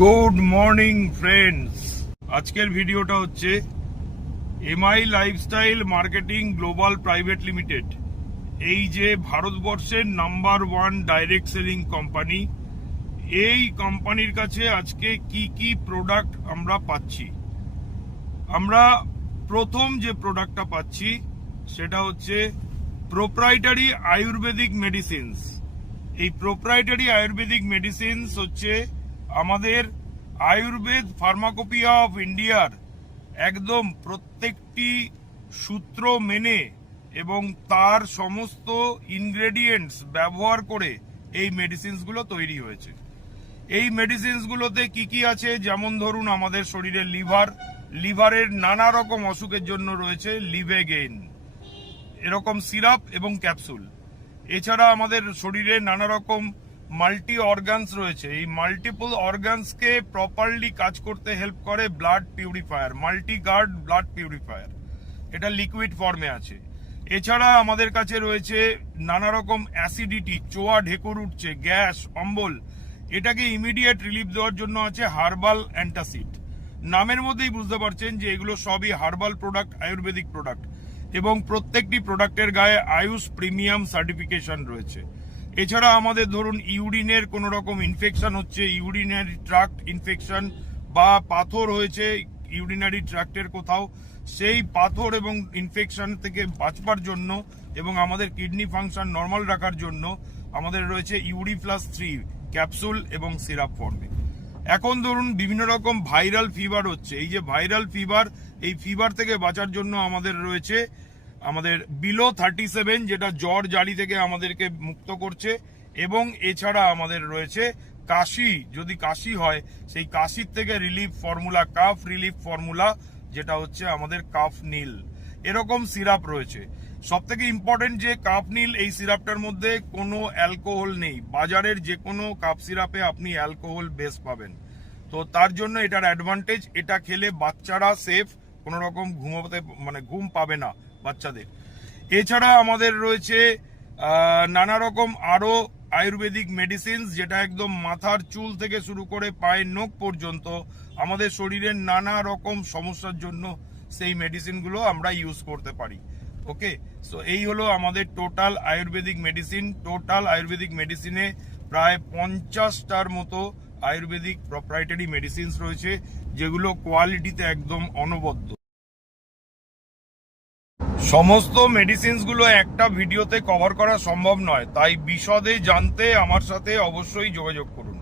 Good morning friends, আজকের ভিডিওটা হচ্ছে MI lifestyle marketing global private limited, এই যে ভারতবর্ষের নাম্বার 1 ডাইরেক্ট সেলিং কোম্পানি, এই কোম্পানির কাছে আজকে কি কি প্রোডাক্ট আমরা পাচ্ছি। আমরা প্রথম যে প্রোডাক্টটা পাচ্ছি সেটা হচ্ছে প্রোপ্রাইটারি আয়ুর্বেদিক মেডিসিনস। এই প্রোপ্রাইটারি আয়ুর্বেদিক মেডিসিনস হচ্ছে আমাদের আয়ুর্বেদ ফার্মাকোপিয়া অফ ইন্ডিয়ার একদম প্রত্যেকটি সূত্র মেনে এবং তার সমস্ত ইনগ্রেডিয়েন্টস ব্যবহার করে এই মেডিসিনসগুলো তৈরি হয়েছে। এই মেডিসিনসগুলোতে কি কি আছে, যেমন ধরুন আমাদের শরীরে লিভারের নানা রকম অসুখের জন্য রয়েছে লিভেগেইন, এরকম সিরাপ এবং ক্যাপসুল। এছাড়া আমাদের শরীরে নানা রকম মাল্টি অর্গানস রয়েছে, এই মাল্টিপল অর্গানসকে প্রপারলি কাজ করতে হেল্প করে blood purifier, multi guard blood purifier, এটা লিকুইড ফর্মে আছে। এছাড়া আমাদের কাছে রয়েছে নানা রকম অ্যাসিডিটি, চোয়া ঢেকুর উঠছে, গ্যাস, অম্বল, এটাকে ইমিডিয়েট রিলিফ দেওয়ার জন্য আছে হার্বাল অ্যান্টাসিড। নামের মধ্যেই বুঝতে পারছেন যে এগুলো সবই হার্বাল প্রোডাক্ট, আয়ুর্বেদিক প্রোডাক্ট, এবং প্রত্যেকটি প্রোডাক্টের গায়ে আয়ুষ প্রিমিয়াম সার্টিফিকেশন রয়েছে। এছাড়া আমাদের ধরুন ইউরিনের কোনো রকম ইনফেকশন হচ্ছে, ইউরিনারি ট্রাক্ট ইনফেকশন বা পাথর হয়েছে ইউরিনারি ট্রাক্টের কোথাও, সেই পাথর এবং ইনফেকশন থেকে বাঁচবার জন্য এবং আমাদের কিডনি ফাংশন নর্মাল রাখার জন্য আমাদের রয়েছে ইউরি+3 ক্যাপসুল এবং সিরাপ ফর্মে। এখন ধরুন বিভিন্ন রকম ভাইরাল ফিভার হচ্ছে, এই যে ভাইরাল ফিভার, এই ফিভার থেকে বাঁচার জন্য আমাদের রয়েছে আমাদের বিলো 37, যেটা জ্বর জালি থেকে আমাদেরকে মুক্ত করছে, এবং এছাড়া আমাদের রয়েছে কাশি, যদি কাশি হয় সেই কাশির থেকে relief formula, calf relief formula, যেটা হচ্ছে আমাদের কাফ নীল, এরকম সিরাপ রয়েছে। সব থেকে ইম্পর্টেন্ট যে কাফ নীল, এই সিরাপটার মধ্যে কোনো অ্যালকোহল নেই। বাজারের যে কোনো কাপ সিরাপে আপনি অ্যালকোহল বেস পাবেন, তো তার জন্য এটার অ্যাডভান্টেজ, এটা খেলে বাচ্চারা সেফ, কোনো রকম ঘুম পাবে না বাচ্চাদের। এছাড়া আমাদের রয়েছে নানা রকম আরো আয়ুর্বেদিক মেডিসিনস, যেটা একদম মাথার চুল থেকে শুরু করে পায়ের নখ পর্যন্ত আমাদের শরীরের নানা রকম সমস্যার জন্য সেই মেডিসিনগুলো আমরা ইউজ করতে পারি। ওকে, সো এই হলো আমাদের total Ayurvedic medicine. Total Ayurvedic মেডিসিনে প্রায় 50টার মতো আয়ুর্বেদিক প্রপ্রাইটারি মেডিসিনস রয়েছে, যেগুলো কোয়ালিটিতে একদম অনবদ্য। সমস্ত মেডিসিনসগুলো একটা ভিডিওতে কভার করা সম্ভব নয়, তাই বিশদে জানতে আমার সাথে অবশ্যই যোগাযোগ করুন।